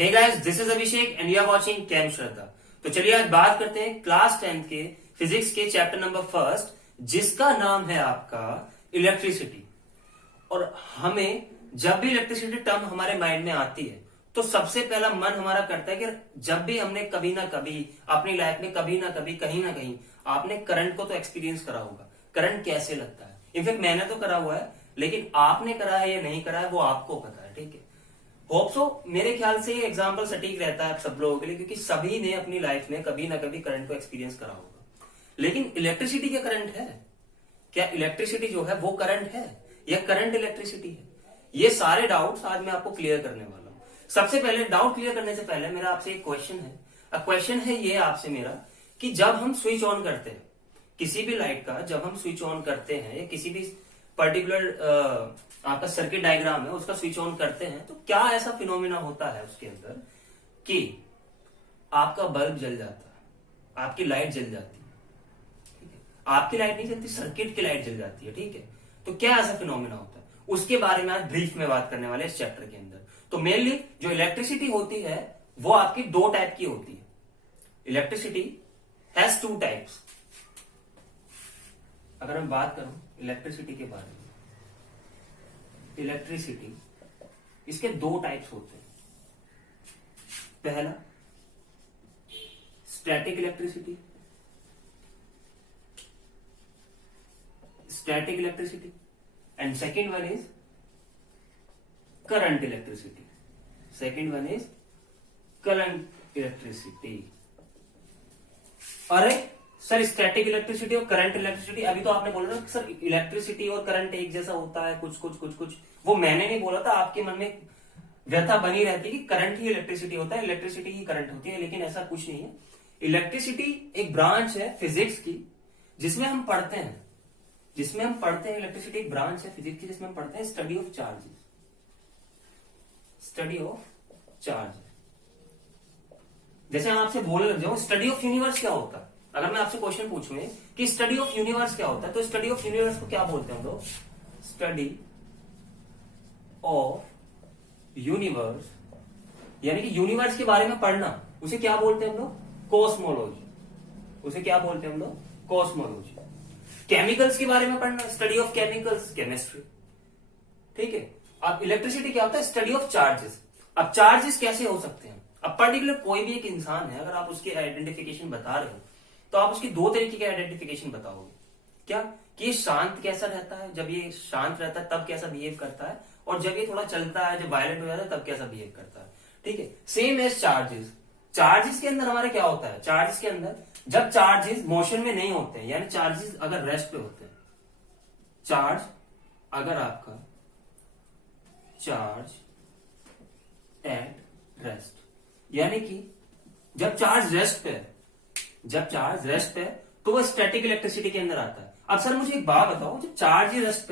Hey guys, this is Abhishek and you are watching cam Shraddha. तो चलिए आज बात करते हैं क्लास 10th के फिजिक्स के चैप्टर नंबर फर्स्ट, जिसका नाम है आपका इलेक्ट्रिसिटी। और हमें जब भी इलेक्ट्रिसिटी टर्म हमारे माइंड में आती है तो सबसे पहला मन हमारा करता है कि जब भी हमने कभी ना कभी अपनी लाइफ में कभी ना कभी कहीं ना कहीं आपने करंट को तो एक्सपीरियंस करा होगा। करंट कैसे लगता है, इनफैक्ट मैंने तो करा हुआ है, लेकिन आपने करा है या नहीं करा है वो आपको पता है। ठीक है, होप सो मेरे ख्याल से ये एग्जाम्पल सटीक रहता है आप सब लोगों के लिए, क्योंकि सभी ने अपनी लाइफ में कभी ना कभी करंट को एक्सपीरियंस करा होगा। लेकिन इलेक्ट्रिसिटी क्या करंट है? क्या इलेक्ट्रिसिटी जो है वो करंट है या करंट इलेक्ट्रिसिटी है? ये सारे डाउट्स आज मैं आपको क्लियर करने वाला हूं। सबसे पहले डाउट क्लियर करने से पहले मेरा आपसे एक क्वेश्चन है। क्वेश्चन है ये आपसे मेरा कि जब हम स्विच ऑन करते हैं किसी भी लाइट का, जब हम स्विच ऑन करते हैं या किसी भी पर्टिकुलर आपका सर्किट डायग्राम है उसका स्विच ऑन करते हैं, तो क्या ऐसा फिनोमेना होता है उसके अंदर कि आपका बल्ब जल जाता है, आपकी लाइट जल जाती है। ठीक है, आपकी लाइट नहीं जलती, सर्किट की लाइट जल जाती है। ठीक है, तो क्या ऐसा फिनोमेना होता है उसके बारे में आज ब्रीफ में बात करने वाले इस चैप्टर के अंदर। तो मेनली जो इलेक्ट्रिसिटी होती है वो आपकी दो टाइप की होती है। Electricity has two types. अगर मैं बात करूं इलेक्ट्रिसिटी के बारे में, इलेक्ट्रिसिटी इसके दो टाइप्स होते हैं। पहला static electricity, and second one is current electricity. अरे सर, स्टैटिक इलेक्ट्रिसिटी और करंट इलेक्ट्रिसिटी, अभी तो आपने बोला था सर इलेक्ट्रिसिटी और करंट एक जैसा होता है, कुछ वो मैंने नहीं बोला था। आपके मन में व्यथा बनी रहती है कि करंट ही इलेक्ट्रिसिटी होता है, इलेक्ट्रिसिटी ही करंट होती है, लेकिन ऐसा कुछ नहीं है। इलेक्ट्रिसिटी एक ब्रांच है फिजिक्स की जिसमें हम पढ़ते हैं इलेक्ट्रिसिटी एक ब्रांच है फिजिक्स की जिसमें हम पढ़ते हैं स्टडी ऑफ चार्ज। जैसे हम आपसे बोलने लग जाओ स्टडी ऑफ यूनिवर्स क्या होता है, अगर मैं आपसे क्वेश्चन पूछूं कि स्टडी ऑफ यूनिवर्स क्या होता है, तो स्टडी ऑफ यूनिवर्स को क्या बोलते हैं हम लोग? स्टडी ऑफ यूनिवर्स, यानी कि यूनिवर्स के बारे में पढ़ना, उसे क्या बोलते हैं हम लोग? कॉस्मोलॉजी। केमिकल्स के बारे में पढ़ना, स्टडी ऑफ केमिकल्स, केमिस्ट्री। ठीक है, अब इलेक्ट्रिसिटी क्या होता है? Study of charges. अब चार्जेस कैसे हो सकते हैं? अब पर्टिकुलर कोई भी एक इंसान है, अगर आप उसकी आइडेंटिफिकेशन बता रहे हो तो आप उसकी दो तरीके की आइडेंटिफिकेशन बताओगे। क्या कि ये शांत कैसा रहता है, जब ये शांत रहता है तब कैसा बिहेव करता है, और जब ये थोड़ा चलता है, जब वायलेंट हो जाता है तब कैसा बिहेव करता है। ठीक है, सेम एज चार्जेस के अंदर हमारे क्या होता है? चार्जेस के अंदर जब चार्जेस मोशन में नहीं होते हैं, यानी चार्जेस अगर रेस्ट पे होते हैं, चार्ज अगर आपका चार्ज एट रेस्ट, यानी कि जब चार्ज रेस्ट पे है तो वो स्टैटिक इलेक्ट्रिसिटी के अंदर आता है। अब सर मुझे एक बात बताओ, जब चार्ज ही रेस्ट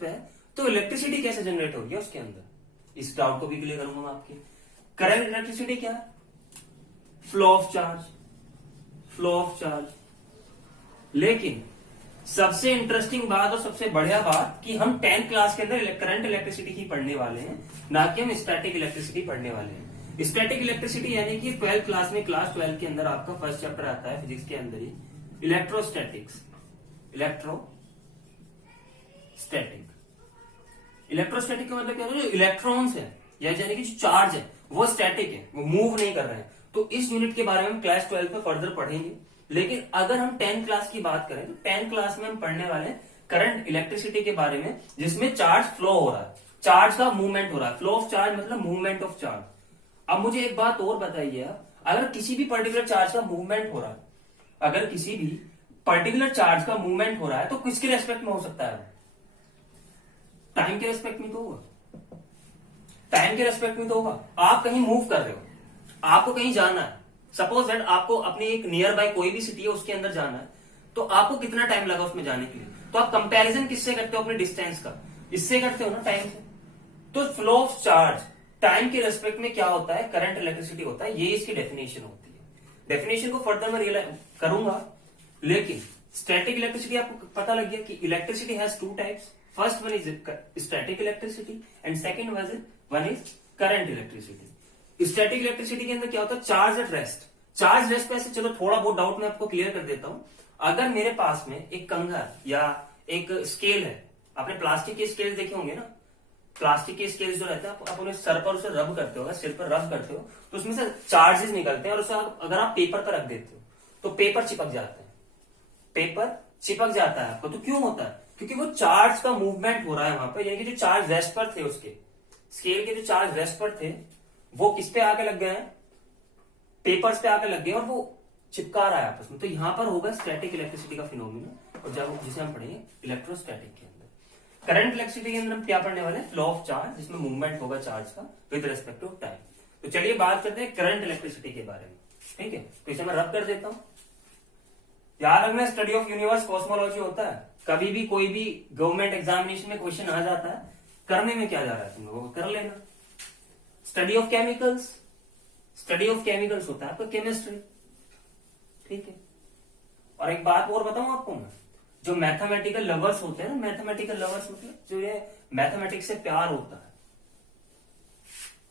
पे है तो इलेक्ट्रिसिटी कैसे जनरेट होगी उसके अंदर? इस डाउट को भी क्लियर करूंगा मैं आपके। करंट इलेक्ट्रिसिटी क्या है? Flow of charge. लेकिन सबसे इंटरेस्टिंग बात और सबसे बढ़िया बात कि हम 10th क्लास के अंदर करंट इलेक्ट्रिसिटी ही पढ़ने वाले हैं, ना कि हम स्टैटिक इलेक्ट्रिसिटी पढ़ने वाले हैं। स्टैटिक इलेक्ट्रिसिटी यानी कि 12th क्लास में, क्लास 12 के अंदर आपका फर्स्ट चैप्टर आता है फिजिक्स के अंदर ही, इलेक्ट्रोस्टैटिक। इलेक्ट्रोस्टैटिक का मतलब क्या होता है? जो इलेक्ट्रॉन्स है यानी कि जो चार्ज है वो स्टैटिक है, वो मूव नहीं कर रहे हैं। तो इस यूनिट के बारे में हम क्लास 12 में फर्दर पढ़ेंगे। लेकिन अगर हम 10th क्लास की बात करें तो 10th क्लास में हम पढ़ने वाले हैं करंट इलेक्ट्रिसिटी के बारे में, जिसमें चार्ज फ्लो हो रहा है, चार्ज का मूवमेंट हो रहा है। फ्लो ऑफ चार्ज मतलब मूवमेंट ऑफ चार्ज। अब मुझे एक बात और बताइए आप, अगर किसी भी पर्टिकुलर चार्ज का मूवमेंट हो रहा है, तो किसके रेस्पेक्ट में हो सकता है? टाइम के रेस्पेक्ट में तो होगा। आप कहीं मूव कर रहे हो, आपको कहीं जाना है, सपोज दैट आपको अपनी एक नियर बाय कोई भी सिटी है उसके अंदर जाना है, तो आपको कितना टाइम लगा उसमें जाने के लिए? तो आप कंपैरिजन किससे करते हो? अपने डिस्टेंस का, इससे करते हो ना, टाइम से। तो फ्लो ऑफ चार्ज टाइम के रेस्पेक्ट में क्या होता है? करंट इलेक्ट्रिसिटी होता है। ये इसकी डेफिनेशन होती है। डेफिनेशन को फर्दर मैं रियलाइज करूंगा, लेकिन स्टैटिक इलेक्ट्रिसिटी आपको पता लग गया कि electricity has two types. First one is static electricity and second one is current electricity. Static electricity के अंदर क्या होता है, charge at rest. Charge rest पे ऐसे चलो थोड़ा बहुत डाउट मैं आपको क्लियर कर देता हूं। अगर मेरे पास में एक कंघा या एक स्केल है, आपने प्लास्टिक के स्केल देखे होंगे ना, प्लास्टिक के स्केल जो रहते हैं आप अपने सर पर उसे रब करते हो, सिर पर रब करते हो तो उसमें से चार्जेस निकलते हैं और उसे अगर आप पेपर पर रख देते हो तो पेपर चिपक जाता है, पेपर चिपक जाता है आपको। तो क्यों होता है, क्योंकि वो चार्ज का मूवमेंट हो रहा है वहां पर, यानी कि जो चार्ज रेस्ट पर थे, उसके स्केल के जो चार्ज रेस्ट पर थे वो किस पे आके लग गए हैं, पेपर्स पे आके लग गए और वो चिपका रहा है आपस में। तो यहां पर होगा स्टैटिक इलेक्ट्रिसिटी का फिनोमिना, और जब जिसे हम पढ़ेंगे इलेक्ट्रोस्टैटिक के अंदर। करंट इलेक्ट्रिसिटी के अंदर हम क्या पढ़ने वाले हैं, फ्लो ऑफ चार्ज, जिसमें मूवमेंट होगा चार्ज का विद रेस्पेक्ट टू टाइम। तो चलिए बात करते हैं करंट इलेक्ट्रिसिटी के बारे में, ठीक है। तो इसे मैं रब कर देता हूं। याद रखना स्टडी ऑफ यूनिवर्स कॉस्मोलॉजी होता है, कभी भी कोई भी गवर्नमेंट एग्जामिनेशन में क्वेश्चन आ जाता है, करने में क्या जा रहा है तुम लोगों को, कर लेना। Study of chemicals, study of chemicals होता है आपका केमिस्ट्री, ठीक है। और एक बात और बताऊं आपको मैं, जो मैथमेटिकल लवर्स होते हैं ना, मैथमेटिकल लवर्स मतलब जो ये मैथमेटिक्स से प्यार होता है,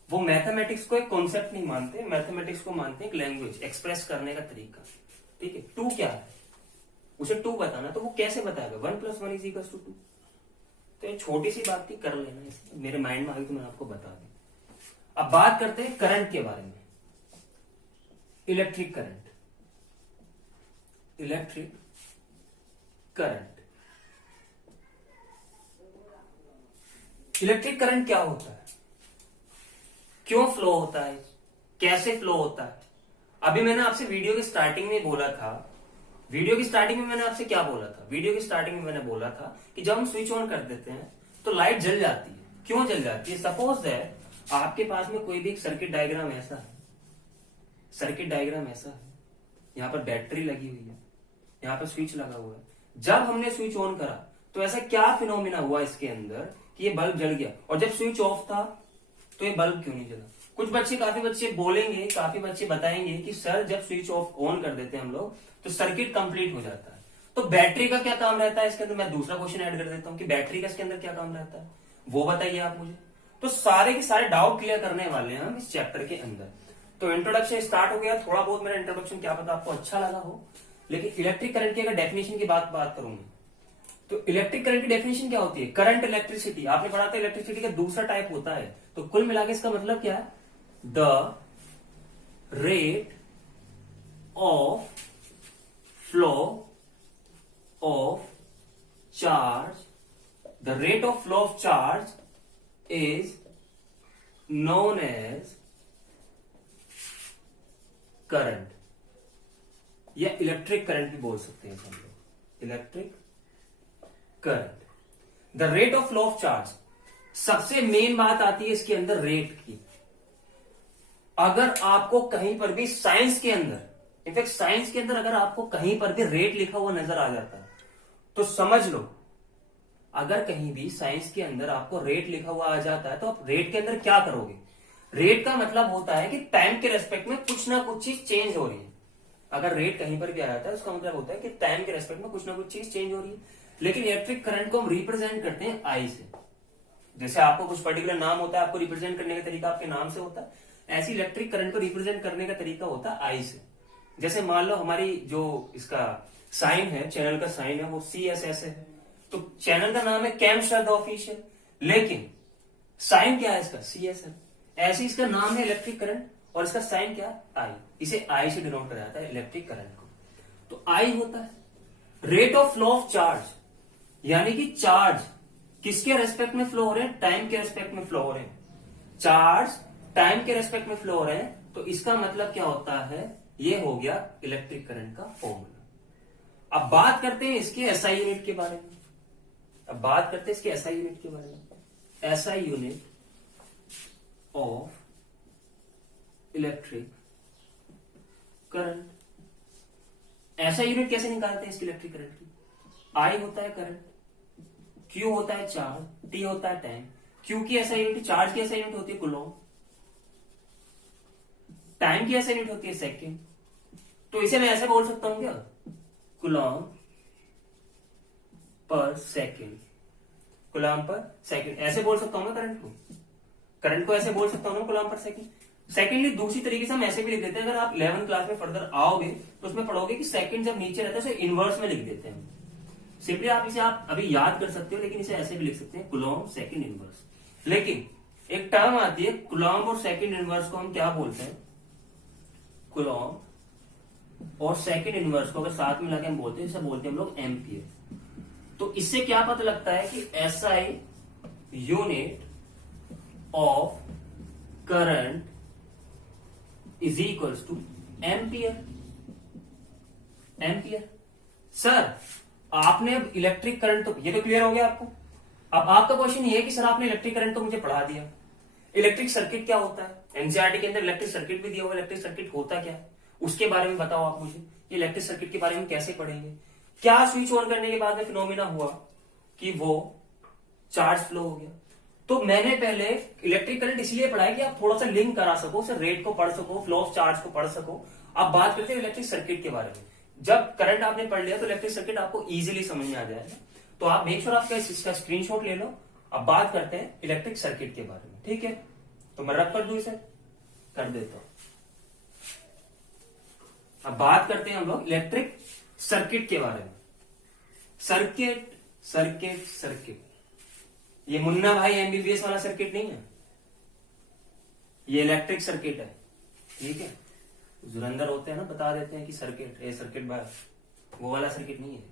वो मैथमेटिक्स को एक कॉन्सेप्ट नहीं मानते, मैथमेटिक्स को मानते हैं एक लैंग्वेज, एक्सप्रेस करने का तरीका, ठीक है। टू क्या है, उसे टू बताना, तो वो कैसे बताएगा, 1 + 1 = 2। तो ये छोटी सी बात थी, कर लेना, मेरे माइंड में आ गई तो मैं आपको बता दूं। अब बात करते हैं करंट के बारे में। Electric current, electric current, electric current क्या होता है, क्यों फ्लो होता है, कैसे फ्लो होता है। अभी मैंने आपसे वीडियो की स्टार्टिंग में बोला था, वीडियो की स्टार्टिंग में मैंने आपसे क्या बोला था, वीडियो की स्टार्टिंग में मैंने बोला था कि जब हम स्विच ऑन कर देते हैं तो लाइट जल जाती है। क्यों जल जाती है, सपोज दैट आपके पास में कोई भी एक सर्किट डायग्राम ऐसा है, सर्किट डायग्राम ऐसा है, यहां पर बैटरी लगी हुई है, यहां पर स्विच लगा हुआ है। जब हमने स्विच ऑन करा तो ऐसा क्या फिनोमिना हुआ इसके अंदर कि ये बल्ब जल गया, और जब स्विच ऑफ था तो ये बल्ब क्यों नहीं जला। कुछ बच्चे, काफी बच्चे बोलेंगे, काफी बच्चे बताएंगे कि सर जब स्विच ऑफ ऑन कर देते हैं हम लोग तो सर्किट कंप्लीट हो जाता है। तो बैटरी का क्या काम रहता है इसके अंदर, मैं दूसरा क्वेश्चन ऐड कर देता हूं कि बैटरी का इसके अंदर क्या काम रहता है, वो बताइए आप मुझे। तो सारे के सारे डाउट क्लियर करने वाले हैं हम इस चैप्टर के अंदर। तो इंट्रोडक्शन स्टार्ट हो गया, थोड़ा बहुत मेरा इंट्रोडक्शन क्या पता आपको अच्छा लगा हो। लेकिन इलेक्ट्रिक करंट की अगर डेफिनेशन की बात करूंगी तो इलेक्ट्रिक करंट की डेफिनेशन क्या होती है, करंट इलेक्ट्रिसिटी, आपने पढ़ा था इलेक्ट्रिसिटी का दूसरा टाइप होता है। तो कुल मिलाकर इसका मतलब क्या है, the rate of flow of charge, the rate of flow of charge is known as current, या इलेक्ट्रिक करंट भी बोल सकते हैं हम लोग, electric current. The rate of flow of charge, सबसे मेन बात आती है इसके अंदर रेट की। अगर आपको कहीं पर भी साइंस के अंदर, इनफैक्ट साइंस के अंदर अगर आपको कहीं पर भी रेट लिखा हुआ नजर आ जाता है तो समझ लो, अगर कहीं भी साइंस के अंदर आपको रेट लिखा हुआ आ जाता है तो आप रेट के अंदर क्या करोगे। रेट का मतलब होता है कि टाइम के रेस्पेक्ट में कुछ ना कुछ चीज चेंज हो रही है। अगर रेट कहीं पर भी आ जाता है उसका मतलब होता है कि टाइम के रेस्पेक्ट में कुछ ना कुछ चीज चेंज हो रही है। लेकिन इलेक्ट्रिक करंट को हम रिप्रेजेंट करते हैं आई से। जैसे आपको कुछ पर्टिकुलर नाम होता है, आपको रिप्रेजेंट करने का तरीका आपके नाम से होता है, ऐसे इलेक्ट्रिक करंट को रिप्रेजेंट करने का तरीका होता है आई से। जैसे मान लो हमारी जो इसका साइन है, चैनल का साइन है, वो CSS है, तो चैनल का नाम है कैम शर्द ऑफिशियल, लेकिन साइन क्या है इसका, CS है। ऐसे इसका नाम है इलेक्ट्रिक करंट और इसका साइन क्या है, आई। इसे आई से डिनोट किया जाता है इलेक्ट्रिक करंट को। तो आई होता है rate of flow of charge, यानी कि चार्ज किसके रेस्पेक्ट में फ्लो हो रहे हैं, टाइम के रेस्पेक्ट में फ्लो हो रहे हैं। चार्ज टाइम के रेस्पेक्ट में फ्लो हो रहे हैं, तो इसका मतलब क्या होता है, ये हो गया इलेक्ट्रिक करंट का फॉर्मूला। अब बात करते हैं इसके SI यूनिट के बारे में। अब बात करते हैं इसके SI यूनिट के बारे में। SI unit of electric current, SI unit कैसे निकालते हैं इसकी इलेक्ट्रिक करंट की। I होता है करंट, Q होता है चार्ज, T होता है टाइम। Q की SI यूनिट, चार्ज की SI यूनिट होती है कूलॉम, टाइम की SI यूनिट होती है सेकेंड। तो इसे मैं ऐसे बोल सकता हूं क्या, कूलॉम पर सेकेंड, कूलॉम पर सेकेंड, ऐसे बोल सकता हूं मैं करंट को। करंट को ऐसे बोल सकता हूँ कूलम्ब पर सेकंड। सेकेंडली दूसरी तरीके से हम ऐसे भी लिख देते हैं, अगर आप 11th क्लास में फर्दर आओगे तो उसमें पढ़ोगे कि सेकंड जब नीचे रहता है उसे इनवर्स में लिख देते हैं। सिंपली आप इसे आप अभी याद कर सकते हो, लेकिन इसे ऐसे भी लिख सकते हैं कूलम्ब सेकंड इनवर्स। लेकिन एक टर्म आती है कूलम्ब और सेकंड इनवर्स को हम क्या बोलते हैं, कूलम्ब और सेकंड इनवर्स को अगर साथ में मिलाकर हम बोलते हैं, इसे बोलते हैं हम लोग एम्पियर। तो इससे क्या पता लगता है कि SI unit of current is equals two ampere. Ampere sir आपने अब इलेक्ट्रिक करंट, तो ये तो क्लियर हो गया आपको। अब आपका क्वेश्चन ये है कि सर आपने इलेक्ट्रिक करंट तो मुझे पढ़ा दिया, इलेक्ट्रिक सर्किट क्या होता है, एनसीईआरटी के अंदर इलेक्ट्रिक सर्किट भी दिया हुआ, इलेक्ट्रिक सर्किट होता क्या है उसके बारे में बताओ आप मुझे। ये इलेक्ट्रिक सर्किट के बारे में कैसे पढ़ेंगे, क्या स्विच ऑन करने के बाद में फिनोमिना हुआ कि वो चार्ज फ्लो हो गया। तो मैंने पहले इलेक्ट्रिक करंट इसलिए पढ़ा है कि आप थोड़ा सा लिंक करा सको, उसे रेट को पढ़ सको, फ्लो ऑफ चार्ज को पढ़ सको। अब बात करते हैं इलेक्ट्रिक सर्किट के बारे में। जब करंट आपने पढ़ लिया तो इलेक्ट्रिक सर्किट आपको इजीली समझ में आ जाएगा। तो आप मेक श्योर आपका इसका स्क्रीनशॉट ले लो। अब बात करते हैं इलेक्ट्रिक सर्किट के बारे में, ठीक है। तो मैं रब कर दूं, इसे कर देता हूं। अब बात करते हैं हम लोग इलेक्ट्रिक सर्किट के बारे में। सर्किट सर्किट सर्किट, ये मुन्ना भाई एमबीबीएस वाला सर्किट नहीं है, ये इलेक्ट्रिक सर्किट है, ठीक है। जुरंदर होते हैं ना, बता देते हैं कि सर्किट ये सर्किट बार, वो वाला सर्किट नहीं है।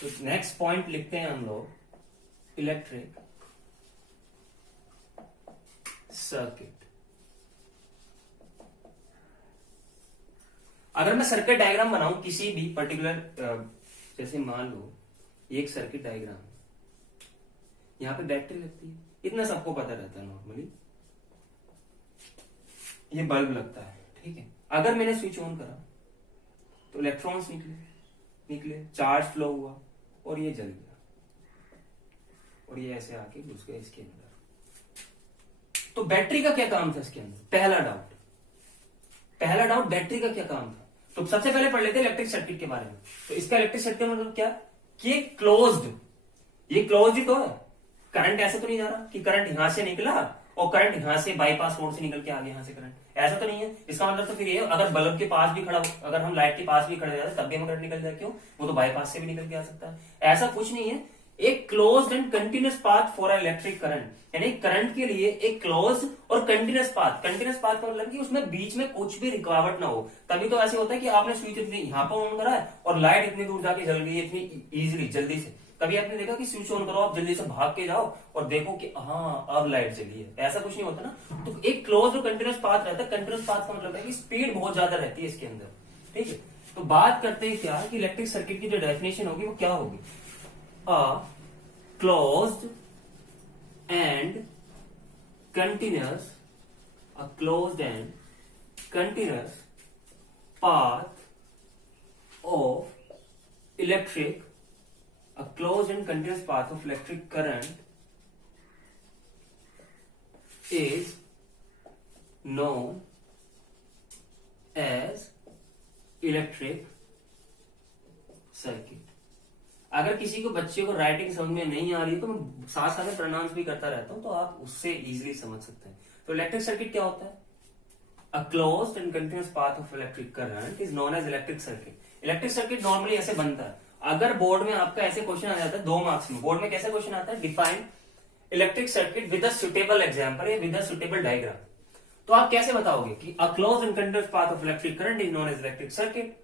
तो नेक्स्ट पॉइंट लिखते हैं हम लोग इलेक्ट्रिक सर्किट। अगर मैं सर्किट डायग्राम बनाऊं किसी भी पर्टिकुलर, जैसे मान लो एक सर्किट डायग्राम, यहां पे बैटरी लगती है, इतना सबको पता रहता है नॉर्मली, ये बल्ब लगता है, ठीक है। अगर मैंने स्विच ऑन करा तो इलेक्ट्रॉन्स निकले, चार्ज फ्लो हुआ और ये जल गया, और ये ऐसे आके घुस गया इसके अंदर। तो बैटरी का क्या काम था इसके अंदर, पहला डाउट बैटरी का क्या काम था। तो सबसे पहले पढ़ लेते हैं इलेक्ट्रिक सर्किट के बारे में। तो इसका इलेक्ट्रिक सर्किट मतलब क्या कि ये क्लोज्ड ही तो है। करंट ऐसे तो नहीं जा रहा कि करंट यहां से निकला और करंट यहां से बाईपास रोड से निकल के आ गया यहां से करंट, ऐसा तो नहीं है। इसका मतलब तो फिर ये अगर बल्ब के पास भी खड़ा, अगर हम लाइट के पास भी खड़े जाते तब भी हमें करंट निकल जाए, क्यों, वो तो बाईपास से भी निकल के आ सकता है। ऐसा कुछ नहीं है। एक closed and continuous path for electric current, यानी करंट के लिए एक क्लोज और कंटिन्यूअस पाथ का मतलब कि उसमें बीच में कुछ भी रुकावट ना हो। तभी तो ऐसे होता है कि आपने स्विच इतनी यहां पर ऑन करा है और लाइट इतनी दूर जाके जल गई इतनी इजीली, जल्दी से। कभी आपने देखा कि स्विच ऑन करो, आप जल्दी से भाग के जाओ और देखो कि हाँ अब लाइट जली है, ऐसा कुछ नहीं होता ना। तो एक क्लोज और कंटिन्यूअस पाथ रहता है। कंटिन्यूअस पाथ का मतलब है कि स्पीड बहुत ज्यादा रहती है इसके अंदर, ठीक है। तो बात करते हैं क्या कि इलेक्ट्रिक सर्किट की जो डेफिनेशन होगी वो क्या होगी, closed and continuous path of electric, a closed and continuous path of electric current is known as electric circuit। अगर किसी को बच्चे को राइटिंग समझ में नहीं आ रही है तो मैं साथ साथ में प्रोनाउंस भी करता रहता हूं, तो आप उससे इजीली समझ सकते हैं। तो इलेक्ट्रिक सर्किट क्या होता है, a closed and continuous path of electric current is known as electric circuit. Electric circuit normally ऐसे बनता है। अगर बोर्ड में आपका ऐसे क्वेश्चन आ जाता है 2 मार्क्स में, बोर्ड में कैसे क्वेश्चन आता है, define electric circuit with a suitable example या विद अ सुटेबल डायग्राम, तो आप कैसे बताओगे कि a closed and continuous path of electric current is known as electric circuit.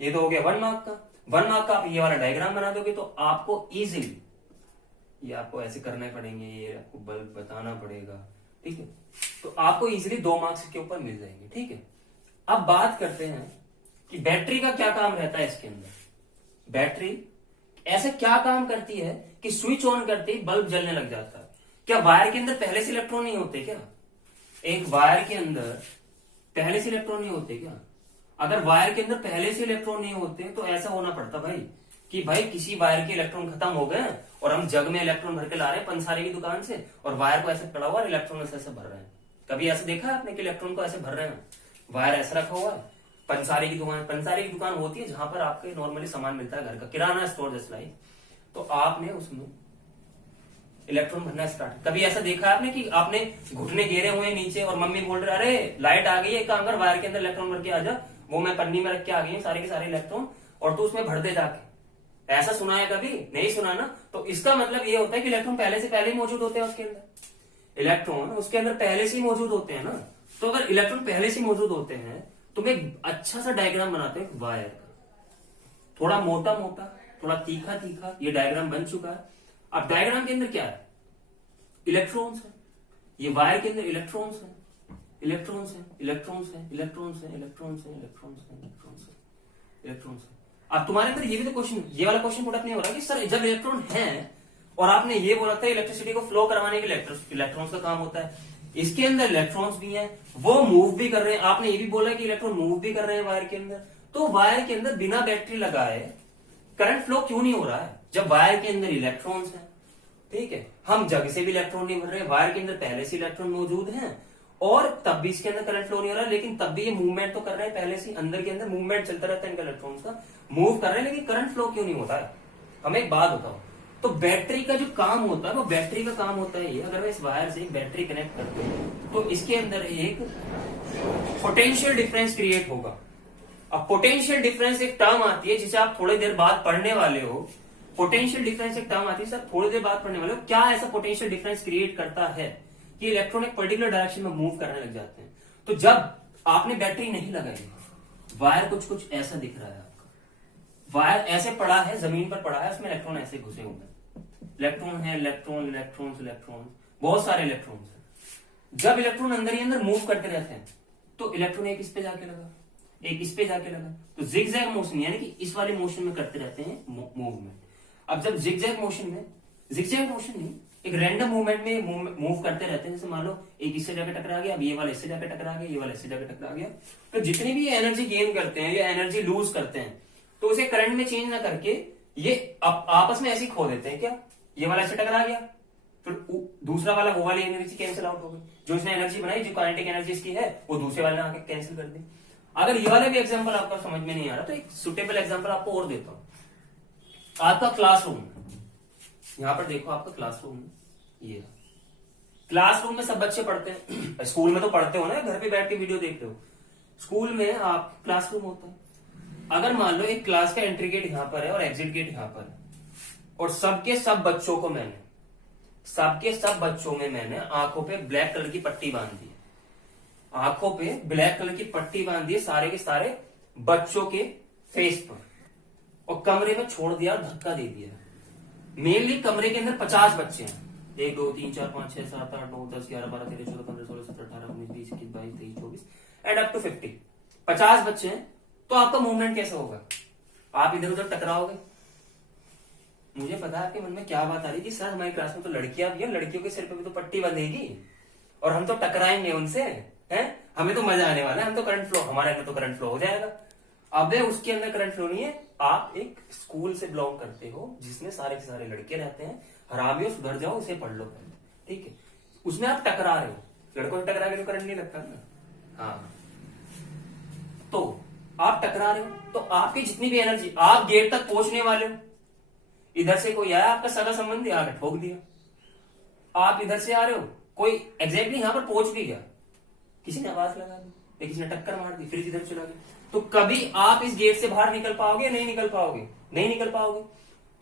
ये तो हो गया 1 मार्क का। 1 मार्क का आप ये वाला डायग्राम बना दोगे तो आपको इजीली, ये आपको ऐसे करने पड़ेंगे, ये आपको बल्ब बताना पड़ेगा, ठीक है। तो आपको इजीली 2 मार्क्स के ऊपर मिल जाएंगे, ठीक है। अब बात करते हैं कि बैटरी का क्या काम रहता है इसके अंदर। बैटरी ऐसे क्या काम करती है कि स्विच ऑन करते ही बल्ब जलने लग जाता है। क्या वायर के अंदर पहले से इलेक्ट्रॉन नहीं होते क्या, एक वायर के अंदर पहले से इलेक्ट्रॉन नहीं होते क्या। अगर वायर के अंदर पहले से इलेक्ट्रॉन नहीं होते तो ऐसा होना पड़ता भाई कि भाई किसी वायर के इलेक्ट्रॉन खत्म हो गए और हम जग में इलेक्ट्रॉन भर के ला रहे हैं पंसारी की दुकान से, और वायर को ऐसे पड़ा हुआ इलेक्ट्रॉन ऐसे भर रहे हैं। कभी ऐसे देखा है आपने कि इलेक्ट्रॉन को ऐसे भर रहे हैं, वायर ऐसा रखा हुआ है। पंसारी की दुकान होती है जहां पर आपके नॉर्मली सामान मिलता है घर का, किराना स्टोर जैसा लाइक। तो आपने उसमें इलेक्ट्रॉन भरना स्टार्ट। कभी ऐसा देखा है आपने कि आपने घुटने गिरे हुए नीचे और मम्मी बोल रहे अरे लाइट आ गई है, काम कर वायर के अंदर इलेक्ट्रॉन भर के आ जा, वो मैं पन्नी में रख के आ गई हूँ सारे के सारे इलेक्ट्रॉन, और तू उसमें भर दे जाके। ऐसा सुना है कभी? नहीं सुना ना। तो इसका मतलब ये होता है कि इलेक्ट्रॉन पहले से पहले ही मौजूद होते हैं उसके अंदर, इलेक्ट्रॉन उसके अंदर पहले से ही मौजूद होते हैं ना। तो अगर इलेक्ट्रॉन पहले से मौजूद होते हैं तो मैं एक अच्छा सा डायग्राम बनाते हैं वायर का, थोड़ा मोटा मोटा, थोड़ा तीखा तीखा, ये डायग्राम बन चुका है। अब डायग्राम के अंदर क्या है? इलेक्ट्रॉन्स है, ये वायर के अंदर इलेक्ट्रॉन्स है, इलेक्ट्रॉन्स है, इलेक्ट्रॉन्स है, इलेक्ट्रॉन्स है, इलेक्ट्रॉन्स है, इलेक्ट्रॉन्स है, इलेक्ट्रॉन्स है, इलेक्ट्रॉन्स है। अब तुम्हारे अंदर ये भी तो क्वेश्चन, ये वाला क्वेश्चन पुट अप नहीं हो रहा कि सर जब इलेक्ट्रॉन है और आपने ये बोला था इलेक्ट्रिसिटी को फ्लो करवाने के लिए इलेक्ट्रॉन्स का काम होता है, इसके अंदर इलेक्ट्रॉन्स भी हैं, वो मूव भी कर रहे हैं, आपने ये भी बोला कि इलेक्ट्रॉन मूव भी कर रहे हैं वायर के अंदर, तो वायर के अंदर बिना बैटरी लगाए करंट फ्लो क्यों नहीं हो रहा है जब वायर के अंदर इलेक्ट्रॉन्स हैं? ठीक है, हम जग से भी इलेक्ट्रॉन नहीं भर रहे, वायर के अंदर पहले से इलेक्ट्रॉन मौजूद हैं और तब भी इसके अंदर करंट फ्लो नहीं हो रहा, लेकिन तब भी ये मूवमेंट तो कर रहे हैं, पहले से अंदर के अंदर मूवमेंट चलता रहता है इनका, इलेक्ट्रॉन्स का मूव कर रहे हैं, लेकिन करंट फ्लो क्यों नहीं होता है? हमें एक बात बताओ, तो बैटरी का जो काम होता है वो बैटरी का काम होता है ये, अगर मैं इस वायर से एक बैटरी कनेक्ट करता हूं तो इसके अंदर एक पोटेंशियल डिफरेंस क्रिएट होगा। अब पोटेंशियल डिफरेंस एक टर्म आती है जिसे आप थोड़ी देर बाद पढ़ने वाले हो, पोटेंशियल डिफरेंस एक टर्म आती है सर थोड़ी देर बाद पढ़ने वाले हो, क्या ऐसा पोटेंशियल डिफरेंस क्रिएट करता है कि इलेक्ट्रॉन एक पर्टिकुलर डायरेक्शन में मूव करने लग जाते हैं। तो जब आपने बैटरी नहीं लगाई, वायर कुछ कुछ ऐसा दिख रहा है आपका, वायर ऐसे पड़ा है, जमीन पर पड़ा है, उसमें इलेक्ट्रॉन ऐसे घुसे हुए हैं, इलेक्ट्रॉन है, इलेक्ट्रॉन, इलेक्ट्रॉन, इलेक्ट्रॉन, बहुत सारे इलेक्ट्रॉन है। जब इलेक्ट्रॉन अंदर ही अंदर मूव करते रहते हैं तो इलेक्ट्रॉन एक इस पे जाके लगा, एक इस पे जाके लगा, तो जिगजैग मोशन यानी कि इस वाले मोशन में करते रहते हैं मूवमेंट। अब जब जिगजैग मोशन में, जिगजैग मोशन नहीं, एक रैंडम मूवमेंट में मूव करते रहते हैं, जैसे मान लो एक इससे जाके टकरा गया, अब ये वाला इससे जाके टकरा गया, ये वाला इससे जाके टकरा गया, तो जितनी भी एनर्जी गेन करते हैं या एनर्जी लूज करते हैं तो उसे करंट में चेंज ना करके ये आपस में ऐसे ही खो देते हैं। क्या ये वाला इससे टकरा गया, फिर दूसरा वाला वो वाली एनर्जी कैंसिल आउट हो गई, जो इसने एनर्जी बनाई, जो काइनेटिक एनर्जी इसकी है वो दूसरे वाले ने आके कैंसिल कर दी। अगर ये वाला भी एग्जांपल आपका समझ में नहीं आ रहा तो एक सुटेबल एग्जांपल आपको और देता हूं। आपका क्लासरूम, यहां पर देखो आपका क्लासरूम, ये क्लासरूम में सब बच्चे पढ़ते हैं, स्कूल में तो पढ़ते हो ना, घर पे बैठ के वीडियो देखते हो, स्कूल में आप क्लासरूम होता है। अगर मान लो एक क्लास का एंट्री गेट यहां पर है और एग्जिट गेट यहां पर है, और सबके सब बच्चों को मैंने, सबके सब बच्चों में मैंने आंखों पे ब्लैक कलर की पट्टी बांध दी, आंखों पे ब्लैक कलर की पट्टी बांध दी सारे के सारे बच्चों के फेस पर, और कमरे में छोड़ दिया, धक्का दे दिया। मेनली कमरे के अंदर 50 बच्चे हैं, 1 2 3 4 5 6 7 8 9 10 11 12 13 14 15 16 17 18 19 20 21 22 23 24 एंड अप टू 50, 50 बच्चे हैं, तो आपका मूवमेंट कैसे होगा? आप इधर उधर टकराओगे। मुझे पता है आपके मन में क्या बात आ रही कि सर हमारी क्लास में तो लड़कियां भी है, लड़कियों के सिर पे भी तो पट्टी बंधेगी और हम तो टकराएंगे उनसे, हैं? हमें तो मजा आने वाला है, हम तो करंट फ्लो, हमारे अंदर तो करंट फ्लो हो जाएगा। अबे उसके अंदर करंट फ्लो नहीं है, आप एक स्कूल से बिलोंग करते हो जिसमें सारे के सारे लड़के रहते हैं, हरामियों सुधर जाओ, उसे पढ़ लो पहले, ठीक है? उसमें आप टकरा रहे हो, लड़कों से टकरा के तो करंट नहीं लगता ना। हाँ, तो आप टकरा रहे हो तो आपकी जितनी भी एनर्जी, आप गेट तक पहुंचने वाले हो, इधर से कोई आया आपका सगा संबंधी, आगे ठोक दिया, आप इधर से आ रहे हो, कोई एग्जैक्टली यहां पर पहुंच भी गया, किसी ने आवाज लगा दी, किसी ने टक्कर मार दी, फिर इधर चला गया, तो कभी आप इस गेट से बाहर निकल पाओगे? नहीं निकल पाओगे, नहीं निकल पाओगे।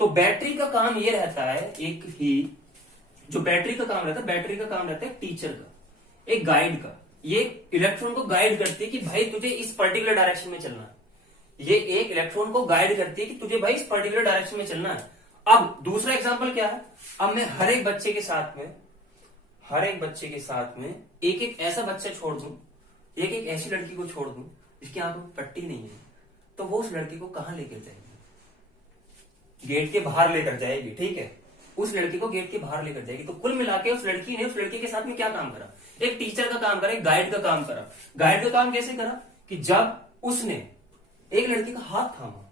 तो बैटरी का काम ये रहता है, एक ही जो बैटरी का काम रहता है, बैटरी का काम रहता है टीचर का, एक गाइड का, ये इलेक्ट्रॉन को गाइड करती है कि भाई तुझे इस पर्टिकुलर डायरेक्शन में चलना है, ये एक इलेक्ट्रॉन को गाइड करती है कि तुझे भाई इस पर्टिकुलर डायरेक्शन में चलना है। अब दूसरा एग्जांपल क्या है, अब मैं हर एक बच्चे के साथ में, हर एक बच्चे के साथ में एक एक ऐसा बच्चा छोड़ दूं, एक एक ऐसी लड़की को छोड़ दूं जिसकी आंखों में पट्टी नहीं है, तो वो उस लड़की को कहां लेकर जाएगी? गेट के बाहर लेकर जाएगी, ठीक है? उस लड़की को गेट के बाहर लेकर जाएगी। तो कुल मिला के उस लड़की ने उस लड़के के साथ में क्या काम करा? एक टीचर का काम करा, एक गाइड का काम करा। गाइड का काम कैसे करा कि जब उसने एक लड़की का हाथ थामा,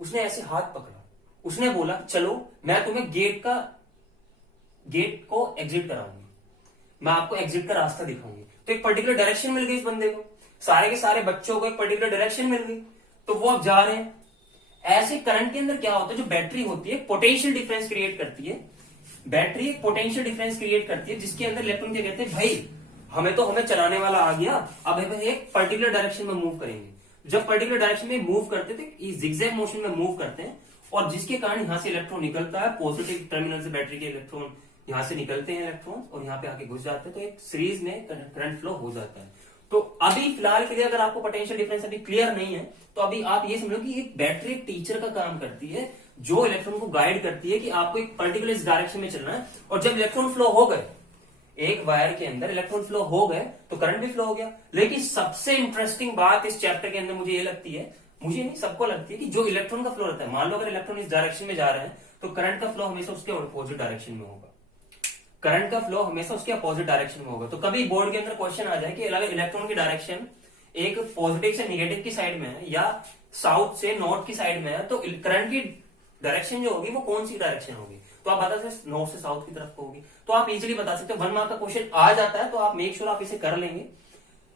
उसने ऐसे हाथ पकड़ा, उसने बोला चलो मैं तुम्हें गेट को एग्जिट कराऊंगी, मैं आपको एग्जिट का रास्ता दिखाऊंगी। तो एक पर्टिकुलर डायरेक्शन मिल गई इस बंदे को, सारे के सारे बच्चों को एक पर्टिकुलर डायरेक्शन मिल गई, तो वो अब जा रहे हैं। ऐसे करंट के अंदर क्या होता है, जो बैटरी होती है पोटेंशियल डिफरेंस क्रिएट करती है बैटरी एक पोटेंशियल डिफरेंस क्रिएट करती है जिसके अंदर इलेक्ट्रॉन क्या कहते हैं, भाई हमें चलाने वाला आ गया, अब हमें एक पर्टिकुलर डायरेक्शन में मूव करेंगे। जब पर्टिकुलर डायरेक्शन में मूव करते थे, जिगजैग मोशन में मूव करते हैं, और जिसके कारण यहां से इलेक्ट्रॉन निकलता है, पॉजिटिव टर्मिनल से बैटरी के इलेक्ट्रॉन यहां से निकलते हैं इलेक्ट्रॉन और यहाँ पे आके घुस जाते हैं, तो एक सीरीज में करंट फ्लो हो जाता है। तो अभी फिलहाल के लिए अगर आपको पोटेंशियल डिफरेंस अभी क्लियर नहीं है, तो अभी आप ये समझो कि एक बैटरी एक टीचर का काम करती है जो इलेक्ट्रॉन को गाइड करती है कि आपको एक पर्टिकुलर इस डायरेक्शन में चलना है। और जब इलेक्ट्रॉन फ्लो हो गए, एक वायर के अंदर इलेक्ट्रॉन फ्लो हो गए, तो करंट भी फ्लो हो गया। लेकिन सबसे इंटरेस्टिंग बात इस चैप्टर के अंदर मुझे ये लगती है, मुझे नहीं सबको लगती है, कि जो इलेक्ट्रॉन का फ्लो रहता है, मान लो अगर इलेक्ट्रॉन इस डायरेक्शन में जा रहे हैं तो करंट का फ्लो हमेशा उसके अपोजिट डायरेक्शन में होगा। करंट का फ्लो हमेशा उसके अपोजिट डायरेक्शन में होगा। तो कभी बोर्ड के अंदर क्वेश्चन आ जाए कि अगर इलेक्ट्रॉन की डायरेक्शन एक पॉजिटिव से निगेटिव की साइड में है या साउथ से नॉर्थ की साइड में है, तो करंट की डायरेक्शन जो होगी वो कौन सी डायरेक्शन होगी, तो आप बता सकते नॉर्थ से साउथ की तरफ होगी। तो आप इजीली बता सकते हो, 1 मार्क का क्वेश्चन आ जाता है, तो आप मेक श्योर आप इसे कर लेंगे।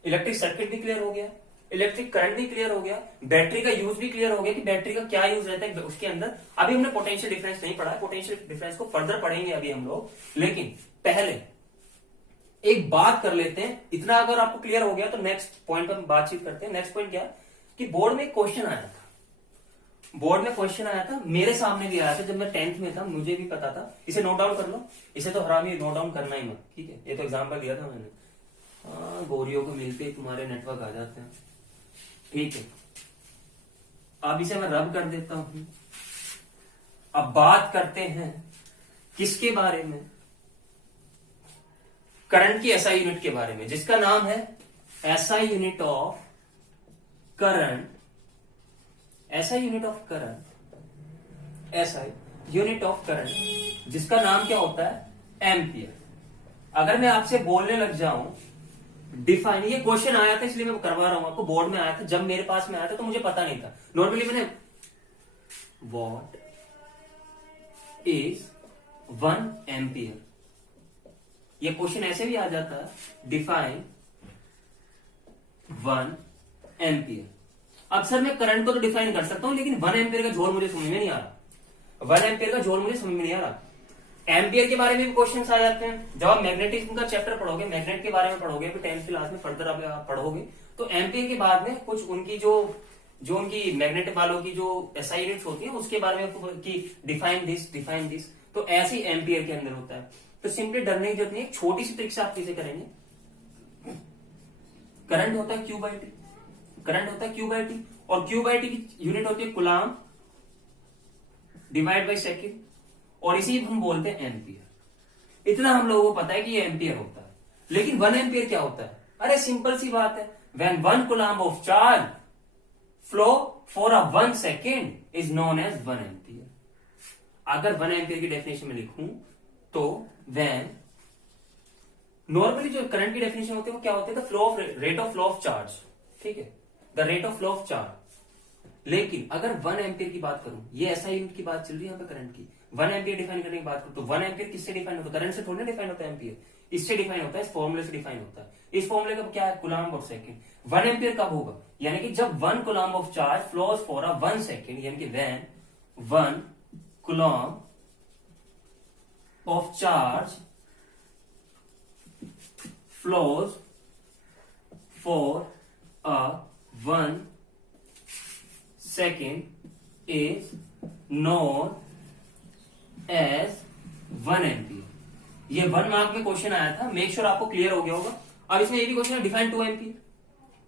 इलेक्ट्रिक सर्किट भी क्लियर हो गया, इलेक्ट्रिक करंट भी क्लियर हो गया, बैटरी का यूज भी क्लियर हो गया कि बैटरी का क्या यूज रहता है उसके अंदर। अभी हमने पोटेंशियल डिफरेंस नहीं पढ़ा है, पोटेंशियल डिफरेंस को फर्दर पढ़ेंगे अभी हम लोग, लेकिन पहले एक बात कर लेते हैं। इतना अगर आपको क्लियर हो गया तो नेक्स्ट पॉइंट पर बातचीत करते हैं। नेक्स्ट पॉइंट क्या, कि बोर्ड में एक क्वेश्चन आया था, बोर्ड में क्वेश्चन आया था, मेरे सामने भी आया था जब मैं 10th में था, मुझे भी पता था। इसे नोट डाउन कर लो, इसे तो हरामी नोट डाउन करना ही मत, ठीक है। ये तो एग्जाम्पल दिया था मैंने, गोरियों को मिलते तुम्हारे नेटवर्क आ जाते हैं, ठीक है। अब इसे मैं रब कर देता हूं। अब बात करते हैं किसके बारे में, करंट की एसआई यूनिट के बारे में, जिसका नाम है SI unit of current, SI unit of current, SI unit of current, जिसका नाम क्या होता है, एम्पियर। अगर मैं आपसे बोलने लग जाऊं डिफाइन, ये क्वेश्चन आया था इसलिए मैं करवा रहा हूं आपको, बोर्ड में आया था, जब मेरे पास में आया था तो मुझे पता नहीं था। नॉर्मली मैंने व्हाट इज 1 एम्पियर, ये क्वेश्चन ऐसे भी आ जाता है, डिफाइन 1 एम्पियर। अब सर मैं करंट को तो डिफाइन कर सकता हूं, लेकिन 1 एम्पियर का जोर मुझे समझ में नहीं आ रहा, 1 एम्पियर का जोर मुझे समझ में नहीं आ रहा। एम्पियर के बारे में भी क्वेश्चन आ जाते हैं, जब आप मैग्नेटिज्म का चैप्टर पढ़ोगे, मैग्नेट के बारे में पढ़ोगे, फिर 10th क्लास में फर्दर आप पढ़ोगे, तो एम्पियर के बाद में कुछ उनकी जो उनकी मैग्नेट वालों की जो एसआई यूनिट्स होती है उसके बारे में कि डिफाइन दिस, तो ऐसे ही एम्पियर के अंदर होता है। तो सिंपली डरने की जरूरत नहीं है, छोटी सी ट्रिक से आप कैसे करेंगे। करंट होता है Q बाई टी, करंट होता है Q बाई टी, और Q बाई टी की यूनिट होती है कूलाम डिवाइड बाई सेकेंड, और इसी हम बोलते हैं एम्पियर। इतना हम लोगों को पता है कि ये एम्पियर होता है, लेकिन 1 एम्पियर क्या होता है, अरे सिंपल सी बात है, when 1 coulomb of charge flow for a 1 second is known as 1 ampere. अगर 1 एम्पियर की डेफिनेशन में लिखूं तो व्हेन, नॉर्मली जो करंट की डेफिनेशन होती है वो क्या होती है, the flow of rate of flow of charge, ठीक है, the rate of flow of charge. लेकिन अगर 1 एम्पियर की बात करूं, ये ऐसा यूनिट की बात चल रही है यहाँ पे करंट की, 1 एम्पियर डिफाइन करने की बात करूं तो 1 एम्पियर किससे डिफाइन होता है, करंट से थोड़ी ना डिफाइन होता है एम्पियर, इससे डिफाइन होता है, इस फॉर्मूले से डिफाइन होता है। इस फॉर्मूले का क्या है, कूलाम ऑफ सेकंड। 1 एम्पियर कब होगा, यानी कि जब 1 coulomb of charge flows for a 1 second, यानी कि when 1 coulomb of charge flows for a 1 second is known as 1 ampere. ये 1 मार्क में क्वेश्चन आया था, मेक श्योर आपको क्लियर हो गया होगा। अब इसमें ये भी क्वेश्चन है, डिफाइन 2 एम्पियर।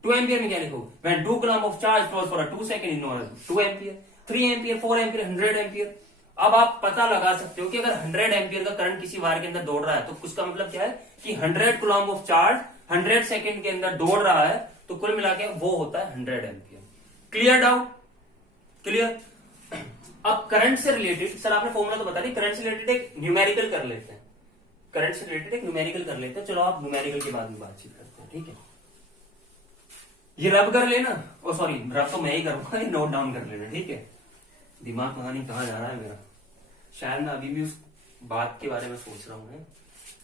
2 एम्पियर में क्या लिखो, when 2 coulomb of charge flows for a 2 second is known as 2 ampere. 3 ampere, 4 ampere, 100 ampere. अब आप पता लगा सकते हो कि अगर 100 एम्पियर का करंट किसी वायर के अंदर दौड़ रहा है तो उसका मतलब क्या है कि 100 कूलम ऑफ चार्ज 100 सेकंड के अंदर दौड़ रहा है, तो कुल मिला के वो होता है 100 एम्पियर। Clear doubt, clear. अब करंट से रिलेटेड, सर आपने फॉर्मूला तो बता दी, करंट से रिलेटेड एक न्यूमेरिकल कर लेते हैं, करंट से रिलेटेड एक न्यूमेरिकल कर लेते हैं। चलो आप न्यूमेरिकल के बाद में बातचीत करते हैं, ठीक है। ये रब कर लेना, ओ सॉरी रब तो मैं ही करूंगा, ये नोट डाउन कर लेना, ठीक है। दिमाग पता नहीं कहाँ जा रहा है मेरा, शायद मैं अभी भी उस बात के बारे में सोच रहा हूँ।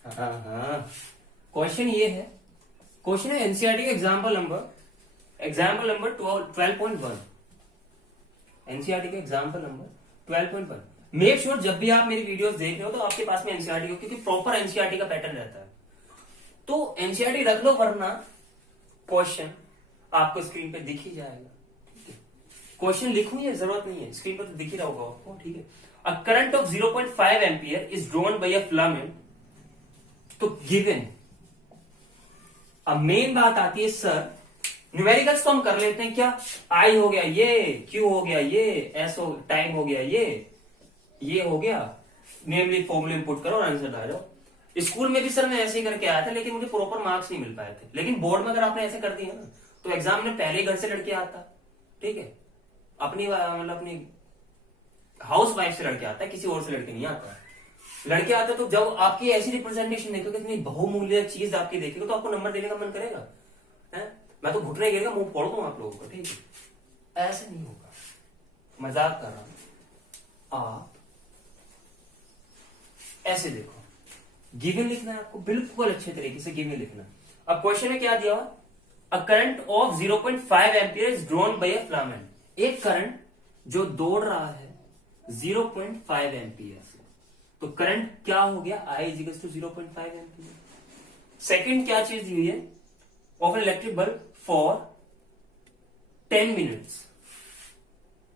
हाँ, क्वेश्चन ये है, क्वेश्चन है एनसीईआरटी का एग्जाम्पल नंबर 12.1, एनसीईआरटी का एग्जाम्पल नंबर 12.1। मेक श्योर जब भी आप मेरी वीडियोस देख रहे हो तो आपके पास में एनसीईआरटी हो, क्योंकि प्रॉपर एनसीईआरटी का पैटर्न रहता है। तो एनसीईआरटी रख लो, वरना क्वेश्चन आपको स्क्रीन पे दिख ही जाएगा। क्वेश्चन लिखूं ये जरूरत नहीं है, स्क्रीन पर तो दिख ही रहा होगा आपको, ठीक है। A current of 0.5 ampere is drawn by a filament, तो गिवन। अब मेन बात आती है सर, न्यूमेरिकल्स तो हम कर लेते हैं क्या, आई हो गया ये, क्यू हो गया ये, एस हो, टाइम हो गया ये हो गया, नेमली फॉर्मूले इनपुट करो और आंसर आ जाओ। स्कूल में भी सर मैं ऐसे ही करके आया था, लेकिन मुझे प्रॉपर मार्क्स नहीं मिल पाए थे। लेकिन बोर्ड में अगर आपने ऐसे कर दिया ना, तो एग्जाम में पहले घर से लड़के आता, ठीक है, अपनी मतलब अपनी हाउस वाइफ से लड़के आता है, किसी और से लड़के नहीं आता। लड़के आते तो जब आपकी ऐसी रिप्रेजेंटेशन देखोगे, इतनी बहुमूल्य चीज आपकी देखेगा, तो आपको नंबर देने का मन करेगा, है? मैं तो घुटने गिरेगा, मुंह फोड़ दूं आप लोगों को, ठीक है। ऐसे नहीं होगा, मजाक कर रहा हूं। आप ऐसे देखो, गिवन लिखना है आपको, बिल्कुल अच्छे तरीके से गिवन लिखना। अब क्वेश्चन में क्या दिया हुआ, a current of 0.5 ampere is drawn by a filament. एक करंट जो दौड़ रहा है 0.5 एम्पियर से, तो करंट क्या हो गया, I is equal to 0.5 ampere. Second क्या चीज दी हुई है, of an electric bulb for 10 minutes.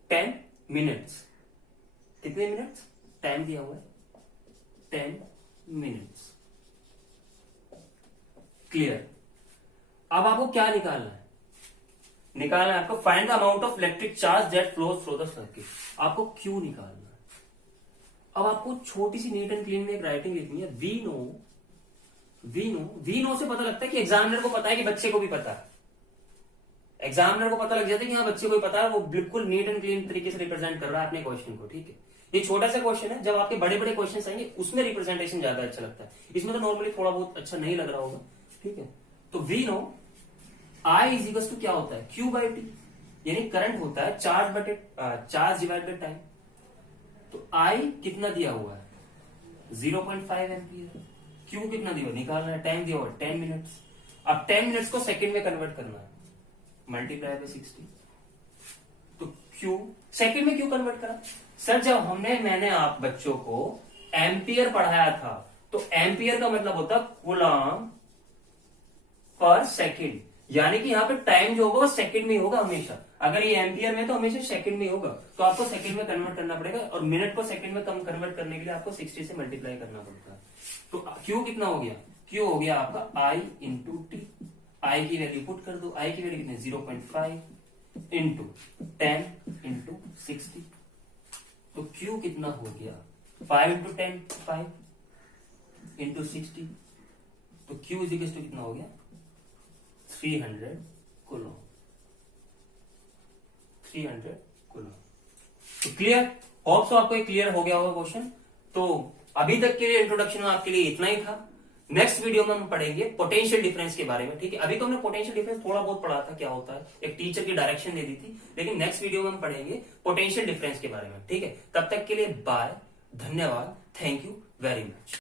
10 minutes, कितने मिनट्स, टाइम दिया हुआ है 10 मिनट्स। क्लियर। अब आपको क्या निकालना है, निकालना है आपको find the amount of electric charge that flows through the circuit. आपको क्यू निकालना है। अब आपको छोटी सी नीट एंड क्लीन में एक राइटिंग लिखनी है, वी नो से पता लगता है कि एग्जामिनर को पता है कि बच्चे को भी पता है। एग्जामिनर को पता लग जाता है कि हाँ बच्चे को भी पता है, वो बिल्कुल नीट एंड क्लीन तरीके से रिप्रेजेंट कर रहा है अपने क्वेश्चन को, ठीक है। ये छोटा सा क्वेश्चन है, जब आपके बड़े बड़े क्वेश्चन आएंगे उसमें रिप्रेजेंटेशन ज्यादा अच्छा लगता है, इसमें तो नॉर्मली थोड़ा बहुत अच्छा नहीं लग रहा होगा, ठीक है। तो we know I is equal to क्या होता है, क्यू बाई टी, यानी करंट होता है चार्ज डिवाइड बाई टाइम। तो आई कितना दिया हुआ है 0.5 एम्पियर, क्यू कितना दिया हुआ निकालना है, टाइम दिया हुआ 10 मिनट्स। अब 10 मिनट्स को सेकंड में कन्वर्ट करना है, मल्टीप्लाई बाय 60। तो क्यू सेकंड में क्यों कन्वर्ट करा सर, जब मैंने आप बच्चों को एम्पियर पढ़ाया था, तो एम्पियर का मतलब होता कूलम पर सेकंड, यानी कि यहाँ पे टाइम जो होगा वो सेकंड में होगा हमेशा। अगर ये एम्पियर में तो हमेशा सेकंड में होगा, तो आपको सेकंड में कन्वर्ट करना पड़ेगा, और मिनट को सेकंड में कम कन्वर्ट करने के लिए आपको 60 से मल्टीप्लाई करना पड़ता है। तो क्यू कितना हो गया, क्यू हो गया आपका आई इंटू टी। आई की वैल्यू पुट कर दो, आई की वैल्यू कितनी 0.5 इंटू 10 इंटू 60। तो क्यू कितना हो गया 5 इंटू 10 5 इंटू 60। तो क्यू इज इक्वल टू कितना हो गया 300 कूलम। 300 कूलम। तो क्लियर, होप सो आपको क्लियर हो गया होगा क्वेश्चन। तो अभी तक के लिए इंट्रोडक्शन में आपके लिए इतना ही था। नेक्स्ट वीडियो में हम पढ़ेंगे पोटेंशियल डिफरेंस के बारे में, ठीक है। अभी तो हमने पोटेंशियल डिफरेंस थोड़ा बहुत पढ़ा था क्या होता है, एक टीचर की डायरेक्शन दे दी थी, लेकिन नेक्स्ट वीडियो में हम पढ़ेंगे पोटेंशियल डिफरेंस के बारे में, ठीक है। तब तक के लिए बाय, धन्यवाद, थैंक यू वेरी मच।